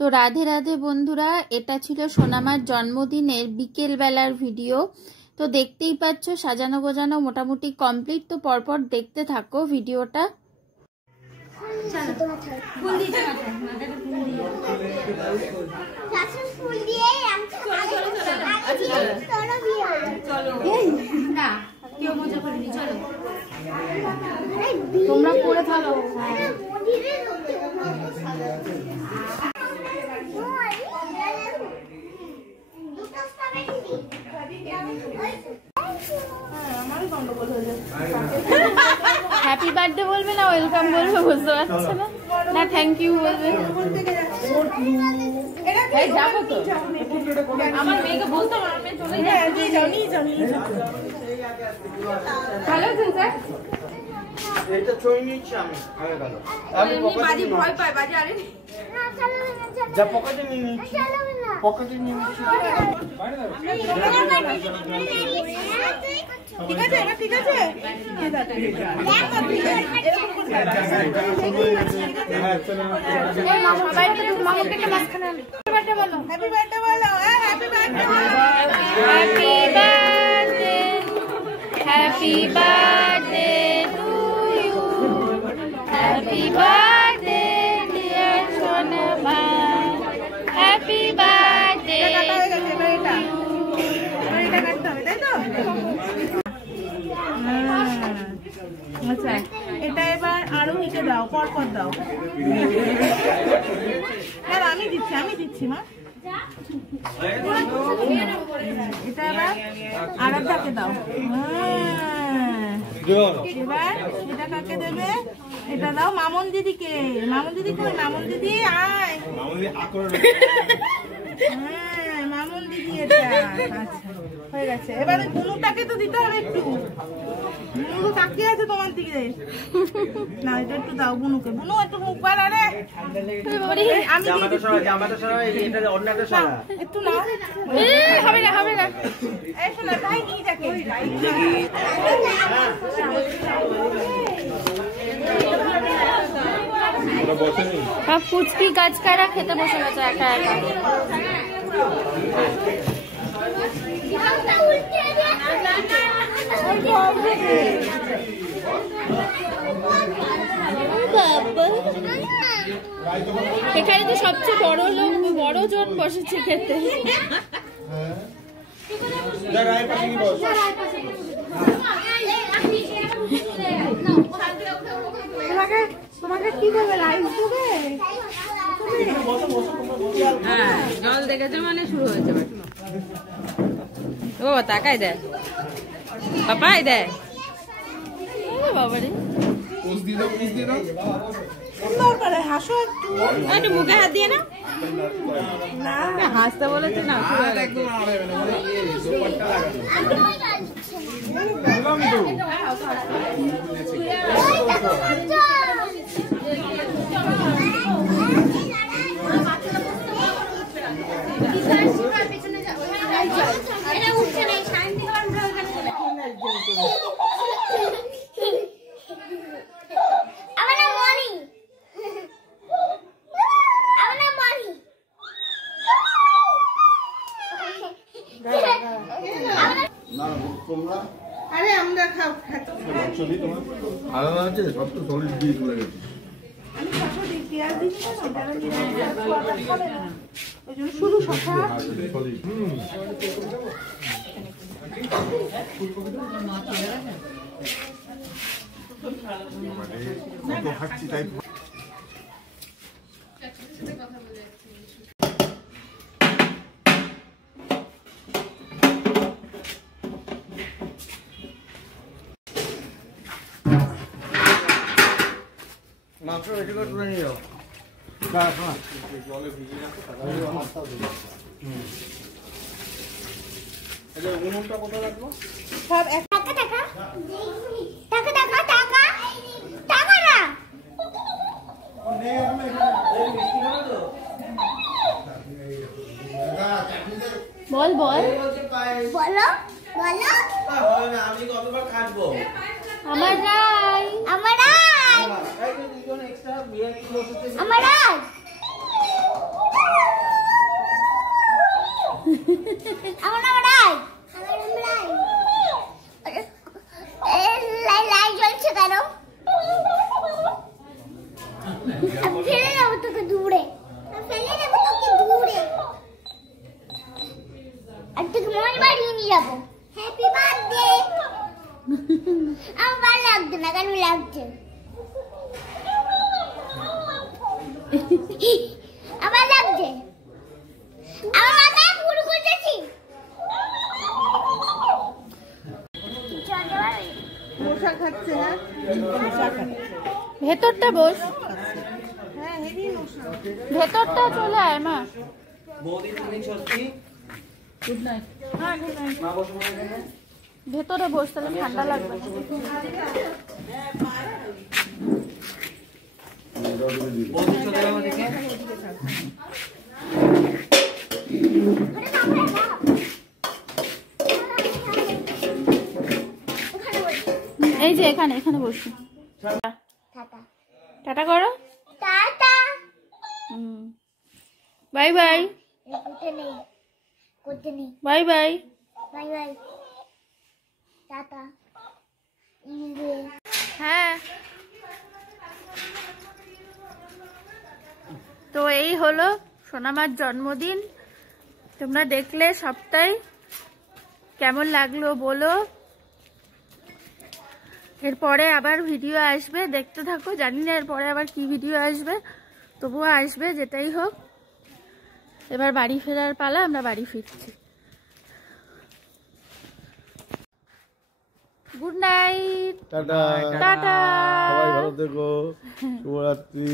তো রাধে রাধে বন্ধুরা, এটা ছিল সোনামার জন্মদিনের বিকেল বেলার ভিডিও। তো দেখতেই পাচ্ছ সাজানো গোজানো মোটামুটি কমপ্লিট। তো পরপর দেখতে থাকো ভিডিওটা। তোমরা পড়ে থাকো। হ্যাপি বার্থডে বলবে না ওয়েলকাম বলবে, বুঝতে পারছো না? না থ্যাংক ইউ বলবে। যাবো তো, আমার মেয়েকে বলতে পারবে চলে যাবে। ভালো আছেন স্যার? এটা ছবি নিচ্ছি আমি। আগে গেল আমি বাজি ভয় পায়, বাজি আরে না চালাবে না, যা পকেটে নিয়ে নিচ্ছি, পকেটে নিয়ে নিচ্ছি। ঠিক আছে এবার ঠিক আছে। হ্যাপি বার্থডে বলো, happy birthday, happy birthday, happy birthday to you, happy birthday dear Sonama, happy birthday. এটা কাটতে হবে তাই তো? আচ্ছা এটা এবার আরোহীকে দাও, পরপর দাও। হ্যাঁ আমি দিচ্ছি মা। এটা এবার আরাধ্যাকে দাও। এবার এটা কাকে দেবে? এটা দাও মামন দিদিকে। মামন দিদি কই? মামন দিদি আয়। হ্যাঁ মামন দিদি এটা। আচ্ছা হয়ে গেছে। এবার বুনুটাকে তো দিতে হবে একটু। বুনু তো তাকিয়ে আছে তোমার দিকে। না এটা একটু দাও বুনুকে। বুনু একটু মুখ বাড়া রে। আমি জামাটা সরাই, এটা অন্যটা সরা। একটু নাও। হবে না। এই শোনা ভাই নিয়ে যাকে। সব পুচকি গাছকারা খেতে বসে গেছে একা একা। এখানে তো সবচেয়ে বড় জন বসেছে খেতে। তোমাকে কি দেবে? রাইস দেবে? হ্যাঁ জল দেখেছে মানে শুরু হয়েছে। ও তাকাই দেয়, পাপাই দেয়। বাবারে সুন্দর করে হাসো একটু। মুখে হাত দিয়ে না, হাসতে বলেছে না। আরে আমরা খাও আলাদা আছে, সব তো সলিড দিয়ে চলে গেছে। আমি শসা দিই, পেঁয়াজ দিচ্ছি না, যারা নিরামিষ খাবে না ওই জন্য শুধু শসা। হাঁটছি তাই মাংস বেশি করে তুলে নিও। উনুনটা কোথায় রাখবো? সব এক টাকা টাকা টাকা টাকা টাকা টাকা না বল বল বলো বলো আমি কতবার খাটবো? আমার রাই, আমার রাজ, আমার রাজ। ভেতরটা বস, হ্যাঁ হেভি মশা। ভেতরটা চলে আয় মা। বৌদি তুমি সত্যি হ্যাঁ good night। মা বসো মা এখানে। ভেতরে বস, তাহলে ঠান্ডা লাগবে। বৌদি চলে যাও দেখে। এই যে এখানে এখানে বসি। টাটা টাটা করো। Tata bye bye. করতে নেই bye bye. Bye bye tata হ্যাঁ, তো এই হলো সোনামার জন্মদিন। তোমরা দেখলে সবটাই, কেমন লাগলো বলো। এরপরে আবার ভিডিও আসবে, দেখতে থাকো। জানি না এরপরে আবার কি ভিডিও আসবে, তবুও আসবে যেটাই হোক। এবার বাড়ি ফেরার পালা, আমরা বাড়ি ফিরছি। Good night, tata, tata. সবাই ভালো থেকো, শুভরাত্রি।